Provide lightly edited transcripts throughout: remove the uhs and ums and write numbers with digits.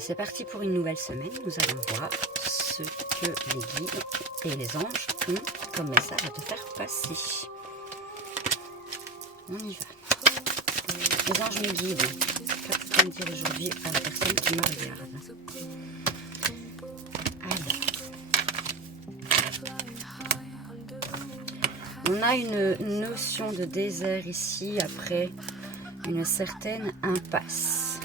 Allez, c'est parti pour une nouvelle semaine. Nous allons voir ce que les guides et les anges ont comme message à te faire passer. On y va. Les anges me guident. Qu'est-ce qu'on dire aujourd'hui à la personne qui me regarde? Alors, on a une notion de désert ici après une certaine impasse.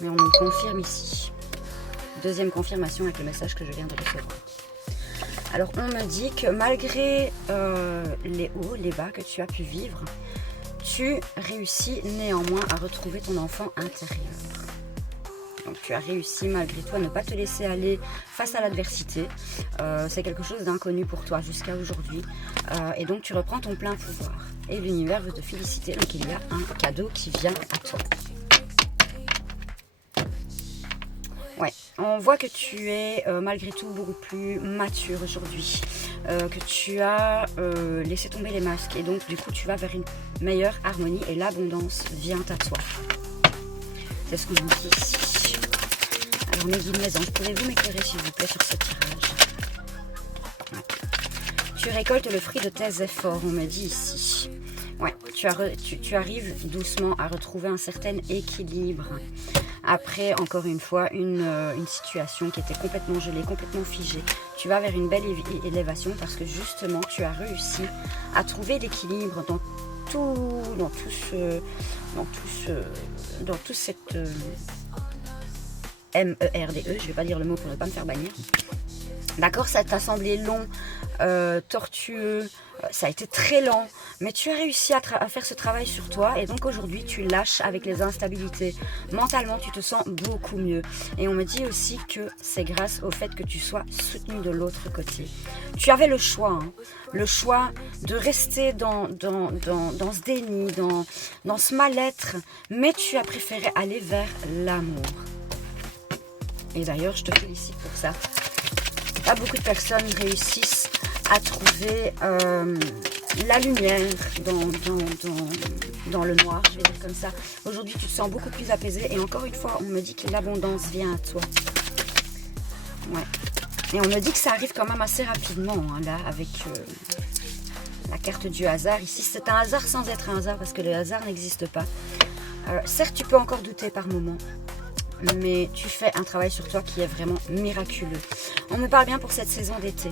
Mais on me confirme ici. Deuxième confirmation avec le message que je viens de recevoir. Alors on me dit que malgré les hauts, les bas que tu as pu vivre, tu réussis néanmoins à retrouver ton enfant intérieur. Donc tu as réussi malgré toi à ne pas te laisser aller face à l'adversité. C'est quelque chose d'inconnu pour toi jusqu'à aujourd'hui. Et donc tu reprends ton plein pouvoir. Et l'univers veut te féliciter. Donc il y a un cadeau qui vient à toi. Ouais, on voit que tu es malgré tout beaucoup plus mature aujourd'hui, que tu as laissé tomber les masques et donc du coup tu vas vers une meilleure harmonie et l'abondance vient à toi. C'est ce qu'on nous dit ici. Alors mes guides, mes anges, pouvez-vous m'éclairer s'il vous plaît sur ce tirage? Ouais. Tu récoltes le fruit de tes efforts, on me dit ici. Ouais, tu arrives doucement à retrouver un certain équilibre. Après, encore une fois, une situation qui était complètement gelée, complètement figée. Tu vas vers une belle élévation parce que justement, tu as réussi à trouver l'équilibre dans toute cette MERDE. Je ne vais pas dire le mot pour ne pas me faire bannir. D'accord, ça t'a semblé long, tortueux, ça a été très lent, mais tu as réussi à faire ce travail sur toi et donc aujourd'hui tu lâches avec les instabilités. Mentalement, tu te sens beaucoup mieux. Et on me dit aussi que c'est grâce au fait que tu sois soutenu de l'autre côté. Tu avais le choix, le choix de rester dans ce déni, dans ce mal-être, mais tu as préféré aller vers l'amour. Et d'ailleurs, je te félicite pour ça. Pas beaucoup de personnes réussissent à trouver la lumière dans le noir, je vais dire comme ça. Aujourd'hui, tu te sens beaucoup plus apaisé et encore une fois, on me dit que l'abondance vient à toi. Ouais. Et on me dit que ça arrive quand même assez rapidement, hein, là, avec la carte du hasard. Ici, c'est un hasard sans être un hasard parce que le hasard n'existe pas. Certes, tu peux encore douter par moments. Mais tu fais un travail sur toi qui est vraiment miraculeux. On me parle bien pour cette saison d'été.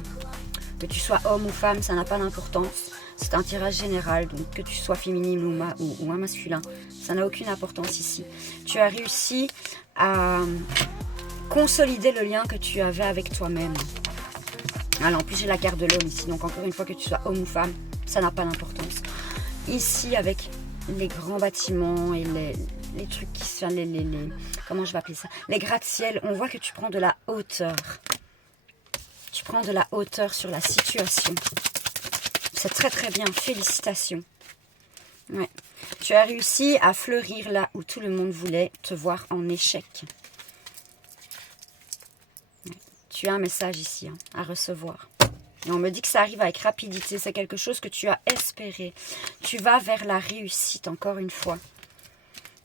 Que tu sois homme ou femme, ça n'a pas d'importance. C'est un tirage général, donc que tu sois féminine ou un masculin, ça n'a aucune importance ici. Tu as réussi à consolider le lien que tu avais avec toi-même. Alors en plus j'ai la carte de l'homme ici, donc encore une fois que tu sois homme ou femme, ça n'a pas d'importance. Ici avec les grands bâtiments et les trucs qui sont comment je vais appeler ça, les gratte-ciel, on voit que tu prends de la hauteur. Tu prends de la hauteur sur la situation. C'est très très bien, félicitations. Ouais. Tu as réussi à fleurir là où tout le monde voulait te voir en échec. Ouais. Tu as un message ici à recevoir. Et on me dit que ça arrive avec rapidité, c'est quelque chose que tu as espéré. Tu vas vers la réussite encore une fois.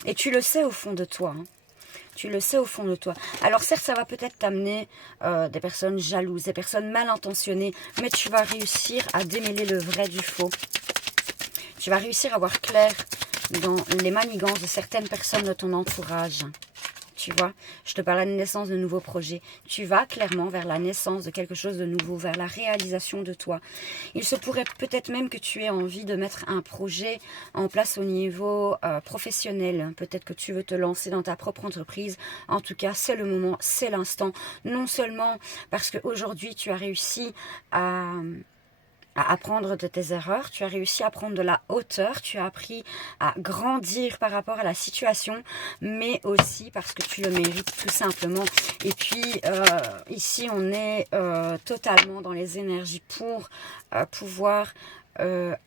Et tu le sais au fond de toi. Tu le sais au fond de toi. Alors certes, ça va peut-être t'amener des personnes jalouses, des personnes mal intentionnées, mais tu vas réussir à démêler le vrai du faux. Tu vas réussir à voir clair dans les manigances de certaines personnes de ton entourage. Tu vois, je te parle de la naissance de nouveaux projets. Tu vas clairement vers la naissance de quelque chose de nouveau, vers la réalisation de toi. Il se pourrait peut-être même que tu aies envie de mettre un projet en place au niveau professionnel. Peut-être que tu veux te lancer dans ta propre entreprise. En tout cas, c'est le moment, c'est l'instant. Non seulement parce qu'aujourd'hui, tu as réussi à apprendre de tes erreurs, tu as réussi à prendre de la hauteur, tu as appris à grandir par rapport à la situation, mais aussi parce que tu le mérites tout simplement. Et puis ici on est totalement dans les énergies pour pouvoir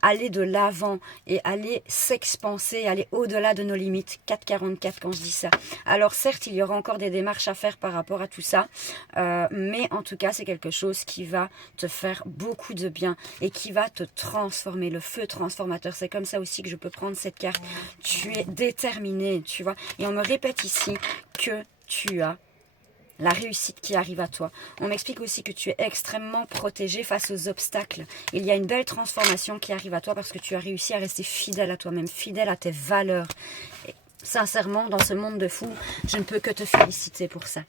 aller de l'avant et aller s'expanser, aller au-delà de nos limites. 4,44 quand je dis ça. Alors certes, il y aura encore des démarches à faire par rapport à tout ça, mais en tout cas, c'est quelque chose qui va te faire beaucoup de bien et qui va te transformer. Le feu transformateur, c'est comme ça aussi que je peux prendre cette carte. Tu es déterminé, tu vois. Et on me répète ici que tu as la réussite qui arrive à toi. On m'explique aussi que tu es extrêmement protégé face aux obstacles. Il y a une belle transformation qui arrive à toi parce que tu as réussi à rester fidèle à toi-même, fidèle à tes valeurs. Et sincèrement, dans ce monde de fous, je ne peux que te féliciter pour ça.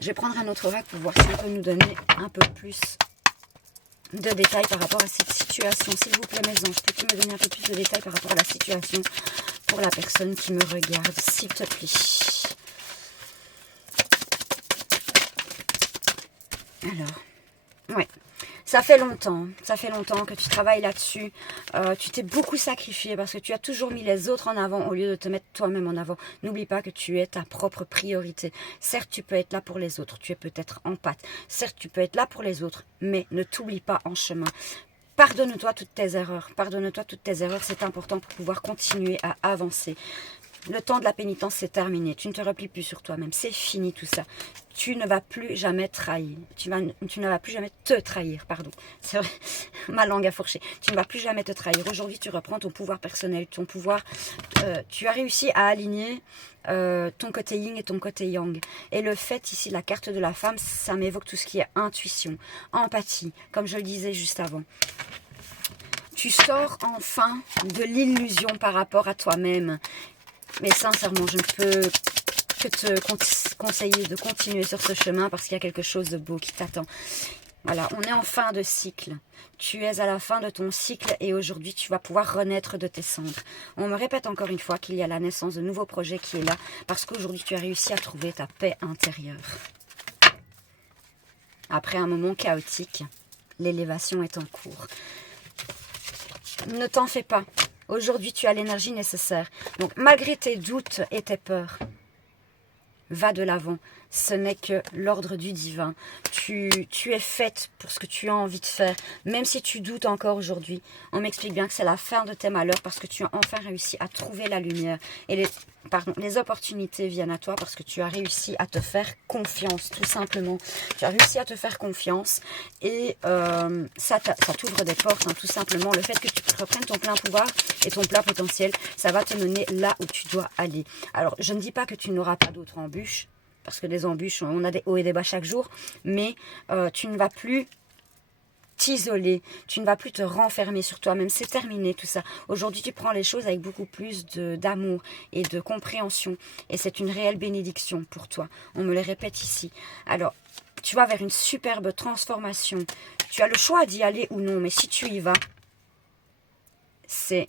Je vais prendre un autre oracle pour voir si on peut nous donner un peu plus de détails par rapport à cette situation. S'il vous plaît, mes anges, peux-tu me donner un peu plus de détails par rapport à la situation pour la personne qui me regarde, s'il te plaît. Alors, ouais, ça fait longtemps que tu travailles là-dessus. Tu t'es beaucoup sacrifié parce que tu as toujours mis les autres en avant au lieu de te mettre toi-même en avant. N'oublie pas que tu es ta propre priorité. Certes, tu peux être là pour les autres, tu es peut-être en pâte. Certes, tu peux être là pour les autres, mais ne t'oublie pas en chemin. Pardonne-toi toutes tes erreurs. Pardonne-toi toutes tes erreurs, c'est important pour pouvoir continuer à avancer. Le temps de la pénitence, c'est terminé. Tu ne te replies plus sur toi-même. C'est fini tout ça. Tu ne vas plus jamais trahir. Tu ne vas plus jamais te trahir, pardon. C'est vrai, ma langue a fourché. Tu ne vas plus jamais te trahir. Aujourd'hui, tu reprends ton pouvoir personnel, ton pouvoir. Tu as réussi à aligner ton côté yin et ton côté yang. Et le fait ici, la carte de la femme, ça m'évoque tout ce qui est intuition, empathie, comme je le disais juste avant. Tu sors enfin de l'illusion par rapport à toi-même. Mais sincèrement, je ne peux que te conseiller de continuer sur ce chemin parce qu'il y a quelque chose de beau qui t'attend. Voilà, on est en fin de cycle. Tu es à la fin de ton cycle et aujourd'hui, tu vas pouvoir renaître de tes cendres. On me répète encore une fois qu'il y a la naissance de nouveaux projets qui est là parce qu'aujourd'hui, tu as réussi à trouver ta paix intérieure. Après un moment chaotique, l'élévation est en cours. Ne t'en fais pas. Aujourd'hui, tu as l'énergie nécessaire. Donc, malgré tes doutes et tes peurs, va de l'avant. Ce n'est que l'ordre du divin. Tu es faite pour ce que tu as envie de faire. Même si tu doutes encore aujourd'hui, on m'explique bien que c'est la fin de tes malheurs parce que tu as enfin réussi à trouver la lumière. Et les opportunités viennent à toi parce que tu as réussi à te faire confiance, tout simplement. Tu as réussi à te faire confiance et ça t'ouvre des portes, hein, tout simplement. Le fait que tu reprennes ton plein pouvoir et ton plein potentiel, ça va te mener là où tu dois aller. Alors, je ne dis pas que tu n'auras pas d'autres embûches, parce que des embûches, on a des hauts et des bas chaque jour, mais tu ne vas plus t'isoler, tu ne vas plus te renfermer sur toi-même, c'est terminé tout ça. Aujourd'hui, tu prends les choses avec beaucoup plus d'amour et de compréhension, et c'est une réelle bénédiction pour toi. On me le répète ici. Alors, tu vas vers une superbe transformation. Tu as le choix d'y aller ou non, mais si tu y vas, c'est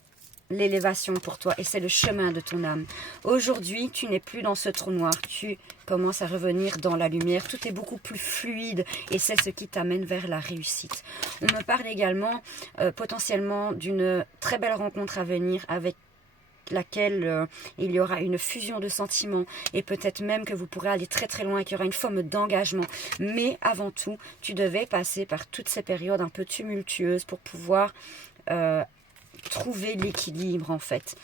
l'élévation pour toi et c'est le chemin de ton âme. Aujourd'hui, tu n'es plus dans ce trou noir, tu commences à revenir dans la lumière, tout est beaucoup plus fluide et c'est ce qui t'amène vers la réussite. On me parle également potentiellement d'une très belle rencontre à venir avec laquelle il y aura une fusion de sentiments et peut-être même que vous pourrez aller très très loin et qu'il y aura une forme d'engagement. Mais avant tout, tu devais passer par toutes ces périodes un peu tumultueuses pour pouvoir trouver l'équilibre en fait.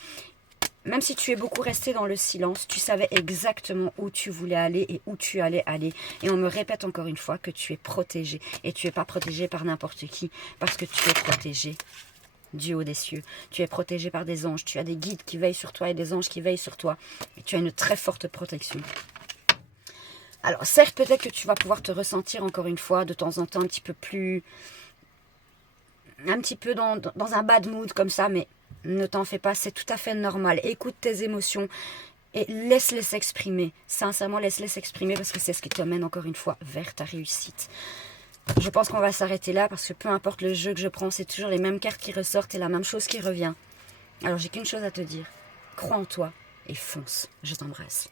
Même si tu es beaucoup resté dans le silence, tu savais exactement où tu voulais aller et où tu allais aller. Et on me répète encore une fois que tu es protégé. Et tu n'es pas protégé par n'importe qui, parce que tu es protégé du haut des cieux. Tu es protégé par des anges. Tu as des guides qui veillent sur toi et des anges qui veillent sur toi. Et tu as une très forte protection. Alors certes, peut-être que tu vas pouvoir te ressentir encore une fois de temps en temps un petit peu plus... un petit peu dans un bad mood comme ça, mais ne t'en fais pas, c'est tout à fait normal. Écoute tes émotions et laisse-les s'exprimer. Sincèrement, laisse-les s'exprimer parce que c'est ce qui te mène encore une fois vers ta réussite. Je pense qu'on va s'arrêter là parce que peu importe le jeu que je prends, c'est toujours les mêmes cartes qui ressortent et la même chose qui revient. Alors j'ai qu'une chose à te dire. Crois en toi et fonce. Je t'embrasse.